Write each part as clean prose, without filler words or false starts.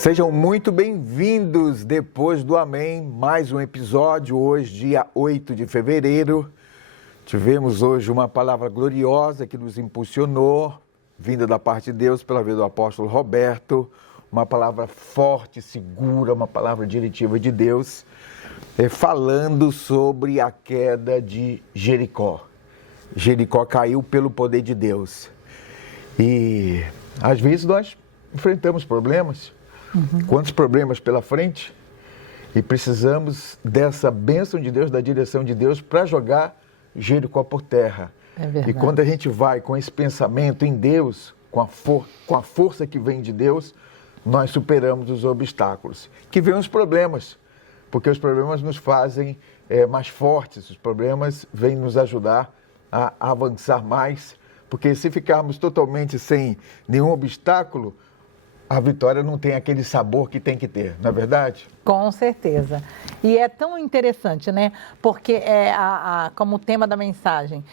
Sejam muito bem-vindos depois do Amém, mais um episódio, hoje dia 8 de fevereiro. Tivemos hoje uma palavra gloriosa que nos impulsionou, vinda da parte de Deus pela vida do apóstolo Roberto, uma palavra forte, segura, uma palavra diretiva de Deus, falando sobre a queda de Jericó. Jericó caiu pelo poder de Deus. E às vezes nós enfrentamos problemas. Quantos problemas pela frente, e precisamos dessa bênção de Deus, da direção de Deus para jogar Jericó por terra. É verdade. E quando a gente vai com esse pensamento em Deus, com a força que vem de Deus, nós superamos os obstáculos. Que vêm os problemas, porque os problemas nos fazem mais fortes, os problemas vêm nos ajudar a avançar mais, porque se ficarmos totalmente sem nenhum obstáculo, a vitória não tem aquele sabor que tem que ter, não é verdade? Com certeza. E é tão interessante, né? Porque como o tema da mensagem,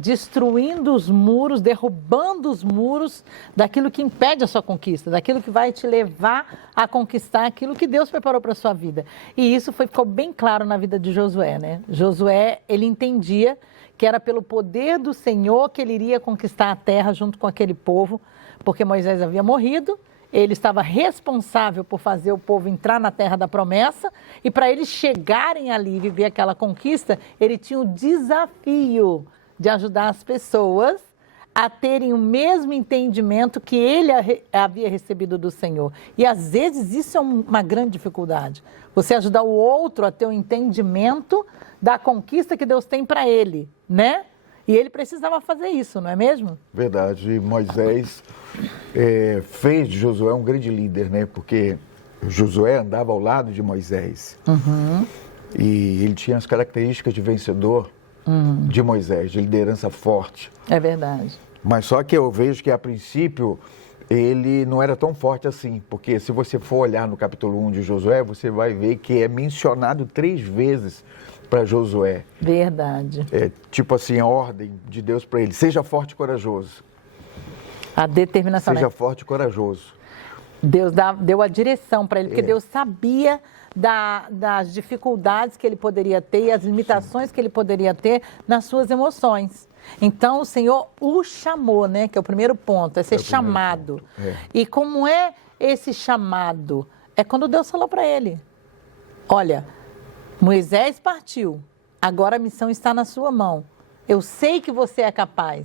destruindo os muros, derrubando os muros daquilo que impede a sua conquista, daquilo que vai te levar a conquistar aquilo que Deus preparou para a sua vida. E isso ficou bem claro na vida de Josué, né? Josué, ele entendia que era pelo poder do Senhor que ele iria conquistar a terra junto com aquele povo, porque Moisés havia morrido. Ele estava responsável por fazer o povo entrar na terra da promessa, e para eles chegarem ali e viver aquela conquista, ele tinha o desafio de ajudar as pessoas a terem o mesmo entendimento que ele havia recebido do Senhor. E às vezes isso é uma grande dificuldade. Você ajudar o outro a ter o entendimento da conquista que Deus tem para ele, né? E ele precisava fazer isso, não é mesmo? Verdade. E Moisés fez de Josué um grande líder, né? Porque Josué andava ao lado de Moisés. E ele tinha as características de vencedor de Moisés, de liderança forte. É verdade. Mas só que eu vejo que, a princípio, ele não era tão forte assim. Porque se você for olhar no capítulo 1 de Josué, você vai ver que é mencionado 3 vezes para Josué. Verdade. Tipo assim, a ordem de Deus para ele: seja forte e corajoso. A determinação. Seja né? forte e corajoso. Deus deu a direção para ele, porque Deus sabia das dificuldades que ele poderia ter e as limitações que ele poderia ter nas suas emoções. Então, o Senhor o chamou, né? Que é o primeiro ponto, é ser chamado. E como é esse chamado? É quando Deus falou para ele: olha, Moisés partiu, agora a missão está na sua mão. Eu sei que você é capaz.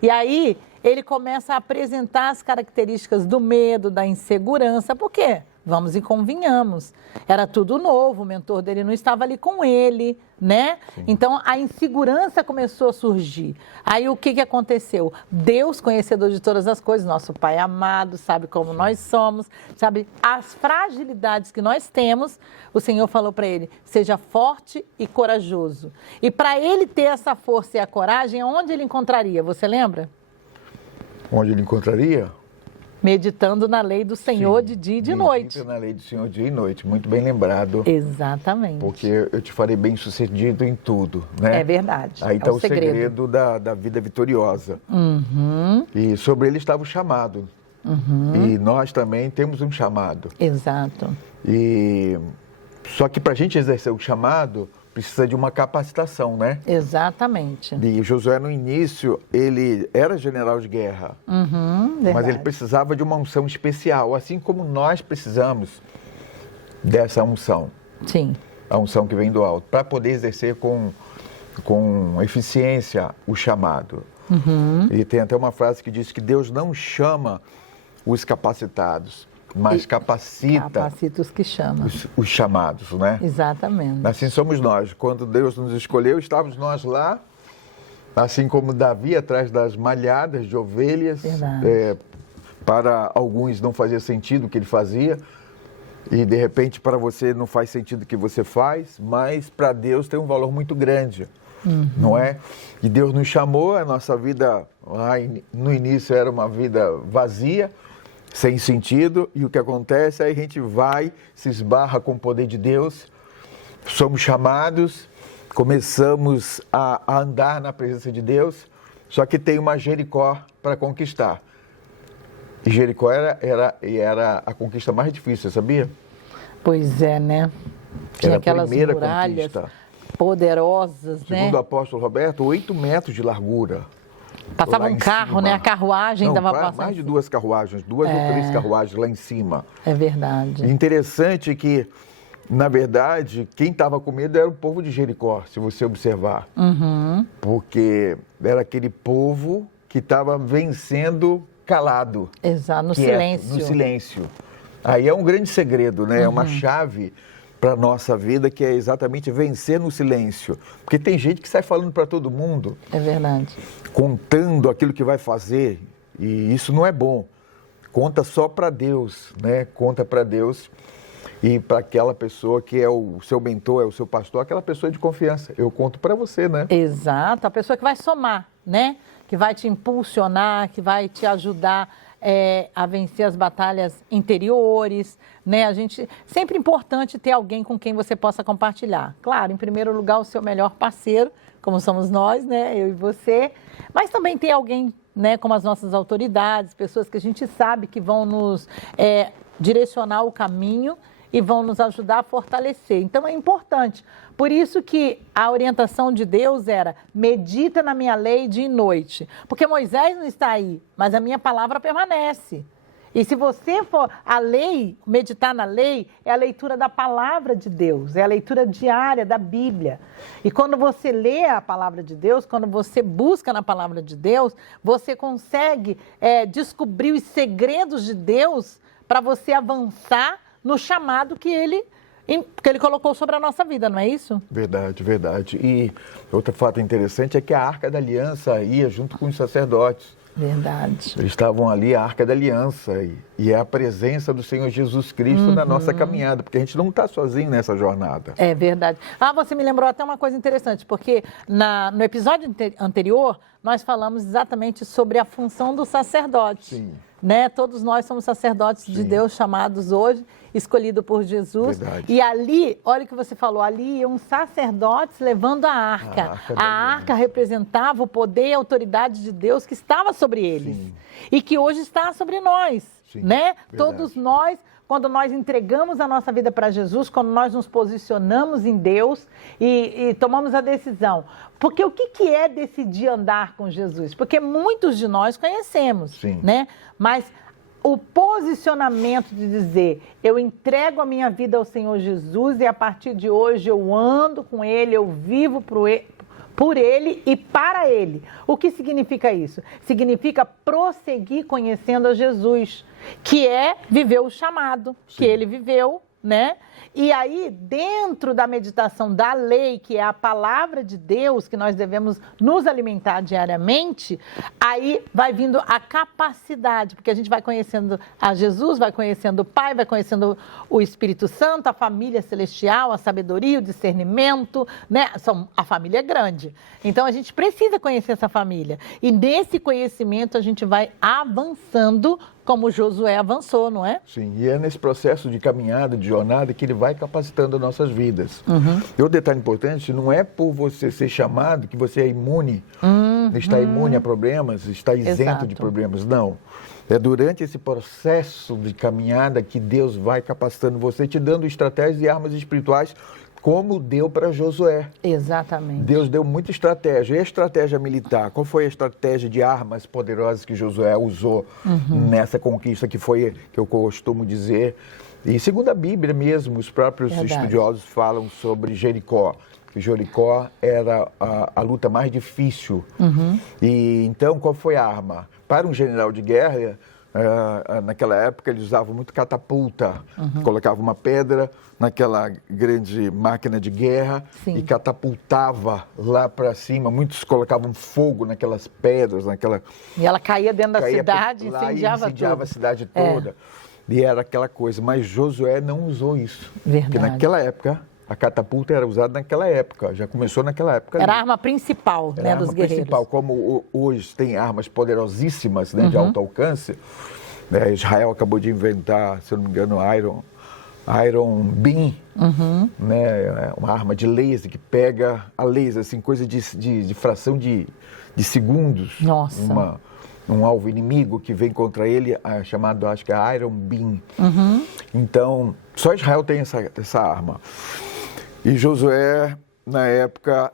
E aí, ele começa a apresentar as características do medo, da insegurança. Por quê? Vamos e convenhamos. Era tudo novo, o mentor dele não estava ali com ele, né? Sim. Então, a insegurança começou a surgir. Aí, o que aconteceu? Deus, conhecedor de todas as coisas, nosso Pai amado, sabe como nós somos, sabe as fragilidades que nós temos. O Senhor falou para ele: seja forte e corajoso. E para ele ter essa força e a coragem, onde ele encontraria? Você lembra? Onde ele encontraria? Meditando na lei do Senhor. Sim, de dia e de noite. Medita na lei do Senhor dia e noite, muito bem lembrado. Exatamente. Porque eu te farei bem sucedido em tudo, né? É verdade. Aí está o segredo da vida vitoriosa. E sobre ele estava o chamado. E nós também temos um chamado. Exato. Só que para a gente exercer o chamado, precisa de uma capacitação, né? Exatamente. E Josué, no início, ele era general de guerra, mas ele precisava de uma unção especial, assim como nós precisamos dessa unção. Sim. A unção que vem do alto, para poder exercer com eficiência o chamado. E tem até uma frase que diz que Deus não chama os capacitados, mas capacita os que chamam. Os chamados, né? Exatamente. Assim somos nós. Quando Deus nos escolheu, estávamos nós lá, assim como Davi atrás das malhadas de ovelhas. Para alguns não fazia sentido o que ele fazia, e de repente para você não faz sentido o que você faz, mas para Deus tem um valor muito grande, não é? E Deus nos chamou, a nossa vida lá no início era uma vida vazia, sem sentido, e o que acontece é que a gente vai, se esbarra com o poder de Deus, somos chamados, começamos a andar na presença de Deus, só que tem uma Jericó para conquistar. E Jericó era a conquista mais difícil, você sabia? Pois é, né? Tinha Era a aquelas primeira muralhas conquista. poderosas, né? Segundo o apóstolo Roberto, 8 metros de largura. Passava lá um em carro, cima. né? A carruagem Não, dava passando. mais de 2 carruagens, 2 ou 3 carruagens lá em cima. É verdade. Interessante que, na verdade, quem estava com medo era o povo de Jericó, se você observar. Porque era aquele povo que estava vencendo calado. Exato, no quieto, silêncio. No silêncio. Aí é um grande segredo, né? É uma chave para a nossa vida, que é exatamente vencer no silêncio. Porque tem gente que sai falando para todo mundo, É verdade. contando aquilo que vai fazer, e isso não é bom. Conta só para Deus, né? Conta para Deus e para aquela pessoa que é o seu mentor, é o seu pastor, aquela pessoa de confiança. Eu conto para você, né? Exato, a pessoa que vai somar, né? Que vai te impulsionar, que vai te ajudar a vencer as batalhas interiores, né? A gente sempre é importante ter alguém com quem você possa compartilhar. Claro, em primeiro lugar, o seu melhor parceiro, como somos nós, né? Eu e você. Mas também tem alguém, né? Como as nossas autoridades, pessoas que a gente sabe que vão nos direcionar o caminho e vão nos ajudar a fortalecer. Então é importante. Por isso que a orientação de Deus era: medita na minha lei dia e noite. Porque Moisés não está aí, mas a minha palavra permanece. E se você for a lei, meditar na lei, é a leitura da palavra de Deus, é a leitura diária da Bíblia. E quando você lê a palavra de Deus, quando você busca na palavra de Deus, você consegue descobrir os segredos de Deus para você avançar no chamado que ele colocou sobre a nossa vida, não é isso? Verdade, verdade. E outro fato interessante é que a Arca da Aliança ia junto com os sacerdotes. Verdade. Eles estavam ali, a Arca da Aliança, e é a presença do Senhor Jesus Cristo na nossa caminhada, porque a gente não está sozinho nessa jornada. É verdade. Você me lembrou até uma coisa interessante, porque no episódio anterior, nós falamos exatamente sobre a função do sacerdote. Sim. Né? Todos nós somos sacerdotes de Deus, chamados hoje, escolhidos por Jesus. Verdade. E ali, olha o que você falou, ali iam sacerdotes levando a arca. A arca representava o poder e a autoridade de Deus que estava sobre eles. Sim. E que hoje está sobre nós. Sim, Né? verdade. Todos nós, quando nós entregamos a nossa vida para Jesus, quando nós nos posicionamos em Deus e tomamos a decisão. Porque o que é decidir andar com Jesus? Porque muitos de nós conhecemos, Sim. né? Mas o posicionamento de dizer: eu entrego a minha vida ao Senhor Jesus e a partir de hoje eu ando com Ele, eu vivo por Ele e para Ele. O que significa isso? Significa prosseguir conhecendo a Jesus, que é viver o chamado que Ele viveu, né? E aí, dentro da meditação da lei, que é a palavra de Deus, que nós devemos nos alimentar diariamente, aí vai vindo a capacidade, porque a gente vai conhecendo a Jesus, vai conhecendo o Pai, vai conhecendo o Espírito Santo, a família celestial, a sabedoria, o discernimento, né? A família é grande. Então, a gente precisa conhecer essa família. E nesse conhecimento, a gente vai avançando como Josué avançou, não é? Sim, e é nesse processo de caminhada, de jornada, que ele vai capacitando as nossas vidas. E outro detalhe importante, não é por você ser chamado que você é imune, está imune a problemas, está isento Exato. de problemas, não. É durante esse processo de caminhada que Deus vai capacitando você, te dando estratégias e armas espirituais, como deu para Josué. Exatamente. Deus deu muita estratégia. E a estratégia militar? Qual foi a estratégia de armas poderosas que Josué usou nessa conquista que eu costumo dizer? E segundo a Bíblia mesmo, os próprios estudiosos falam sobre Jericó. Que Jericó era a luta mais difícil. E então, qual foi a arma? Para um general de guerra, naquela época eles usavam muito catapulta. Colocava uma pedra naquela grande máquina de guerra e catapultava lá para cima. Muitos colocavam fogo naquelas pedras, E ela caía dentro da cidade, incendiava tudo. A cidade toda. E era aquela coisa. Mas Josué não usou isso. Verdade. Porque naquela época, a catapulta era usada naquela época. Já começou naquela época. Era a arma principal, era né, dos guerreiros. Principal. Como hoje tem armas poderosíssimas, né, de alto alcance. Né, Israel acabou de inventar, se eu não me engano, Iron Beam, né, uma arma de laser que pega a laser, assim, coisa de fração de segundos. Nossa. um alvo inimigo que vem contra ele, chamado, acho que é Iron Beam. Então, só Israel tem essa arma. E Josué, na época,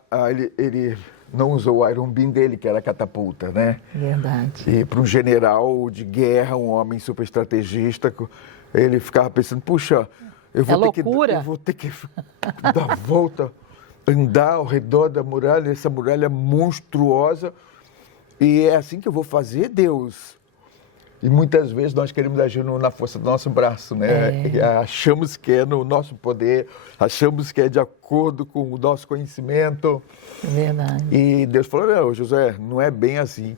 ele não usou o Iron Beam dele, que era a catapulta, né? Verdade. E para um general de guerra, um homem super estrategista, ele ficava pensando, puxa, eu vou ter que dar a volta, andar ao redor da muralha, essa muralha monstruosa, e é assim que eu vou fazer, Deus? E muitas vezes nós queremos agir na força do nosso braço, né? E achamos que é no nosso poder, achamos que é de acordo com o nosso conhecimento. Verdade. E Deus falou, não, Josué, não é bem assim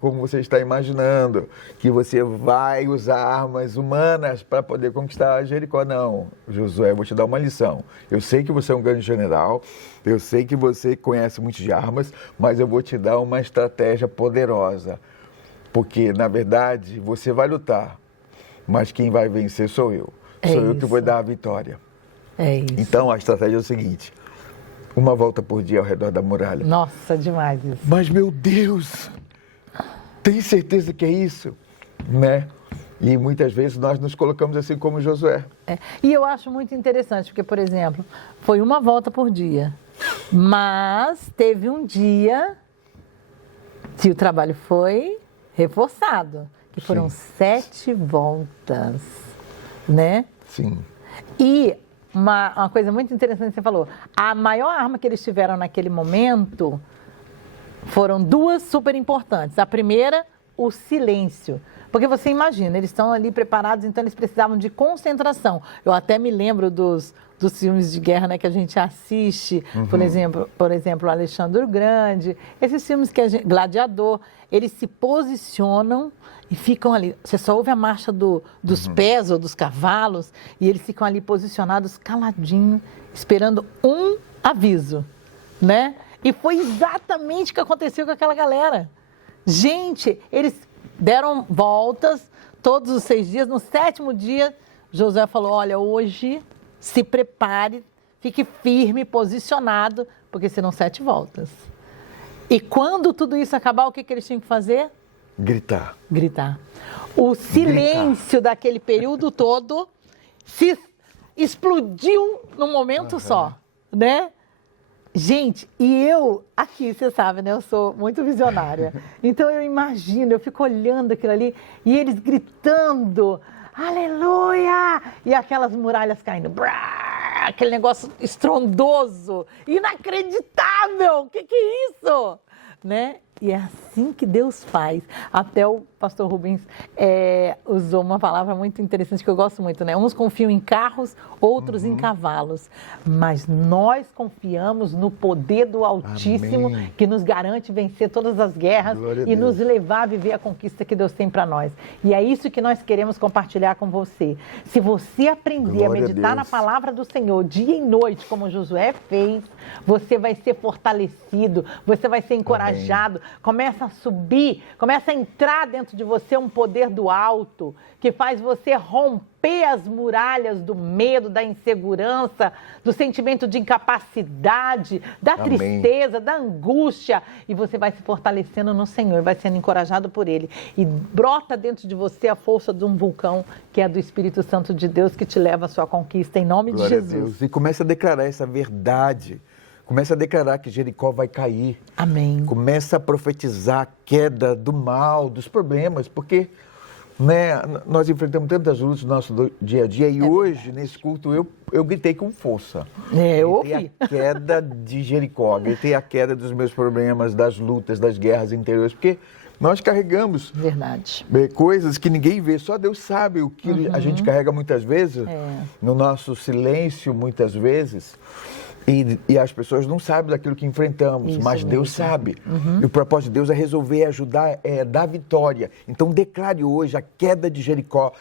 como você está imaginando, que você vai usar armas humanas para poder conquistar Jericó. Não, Josué, eu vou te dar uma lição. Eu sei que você é um grande general, eu sei que você conhece muito de armas, mas eu vou te dar uma estratégia poderosa. Porque, na verdade, você vai lutar, mas quem vai vencer sou eu. Sou eu que vou dar a vitória. É isso. Então, a estratégia é o seguinte, uma volta por dia ao redor da muralha. Nossa, demais isso. Mas, meu Deus, tem certeza que é isso? Né? E muitas vezes nós nos colocamos assim como Josué. E eu acho muito interessante, porque, por exemplo, foi uma volta por dia, mas teve um dia que o trabalho foi reforçado, que foram 7 voltas, né? Sim. E uma coisa muito interessante que você falou, a maior arma que eles tiveram naquele momento foram 2 super importantes. A primeira, o silêncio. Porque você imagina, eles estão ali preparados, então eles precisavam de concentração. Eu até me lembro dos filmes de guerra, né, que a gente assiste, por exemplo, Alexandre o Grande, esses filmes Gladiador, eles se posicionam e ficam ali. Você só ouve a marcha dos pés ou dos cavalos e eles ficam ali posicionados caladinho, esperando um aviso, né? E foi exatamente o que aconteceu com aquela galera. Gente, eles deram voltas todos os 6 dias. No 7º dia, Josué falou, olha, hoje se prepare, fique firme, posicionado, porque serão 7 voltas. E quando tudo isso acabar, o que eles tinham que fazer? Gritar. O silêncio daquele período todo se explodiu num momento só, né? Gente, e eu, aqui, você sabe, né? Eu sou muito visionária. Então eu imagino, eu fico olhando aquilo ali e eles gritando, aleluia! E aquelas muralhas caindo, brá, aquele negócio estrondoso, inacreditável! O que é isso? Né? E é assim que Deus faz. Até o pastor Rubens usou uma palavra muito interessante que eu gosto muito, né? Uns confiam em carros, outros em cavalos. Mas nós confiamos no poder do Altíssimo, Amém, que nos garante vencer todas as guerras e nos levar a viver a conquista que Deus tem para nós. E é isso que nós queremos compartilhar com você. Se você aprender a meditar na palavra do Senhor dia e noite, como Josué fez, você vai ser fortalecido, você vai ser encorajado. Amém. Começa a subir, começa a entrar dentro de você um poder do alto, que faz você romper as muralhas do medo, da insegurança, do sentimento de incapacidade, da Amém, tristeza, da angústia. E você vai se fortalecendo no Senhor, vai sendo encorajado por Ele. E brota dentro de você a força de um vulcão, que é do Espírito Santo de Deus, que te leva à sua conquista, em nome de Jesus. Glória a Deus. E começa a declarar essa verdade. Começa a declarar que Jericó vai cair. Amém. Começa a profetizar a queda do mal, dos problemas, porque, né, nós enfrentamos tantas lutas no nosso dia a dia e hoje, nesse culto, eu gritei com força. Eu ouvi. Gritei a queda de Jericó, gritei a queda dos meus problemas, das lutas, das guerras interiores, porque nós carregamos coisas que ninguém vê, só Deus sabe o que a gente carrega muitas vezes, no nosso silêncio, muitas vezes. E as pessoas não sabem daquilo que enfrentamos, mas Deus sabe. E o propósito de Deus é resolver, ajudar, dar vitória. Então declare hoje a queda de Jericó,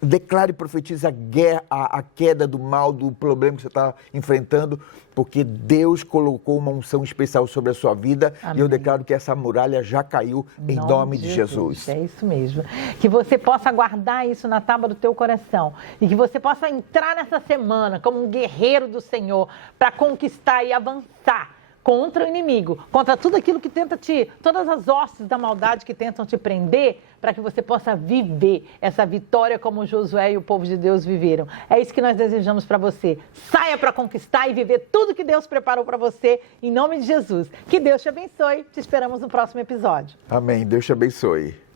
declare e profetize a queda do mal, do problema que você está enfrentando, porque Deus colocou uma unção especial sobre a sua vida. Amém. E eu declaro que essa muralha já caiu em nome de Jesus. É isso mesmo. Que você possa guardar isso na tábua do teu coração e que você possa entrar nessa semana como um guerreiro do Senhor para conquistar e avançar contra o inimigo, contra tudo aquilo que tenta todas as hostes da maldade que tentam te prender, para que você possa viver essa vitória como Josué e o povo de Deus viveram. É isso que nós desejamos para você. Saia para conquistar e viver tudo que Deus preparou para você, em nome de Jesus. Que Deus te abençoe. Te esperamos no próximo episódio. Amém. Deus te abençoe.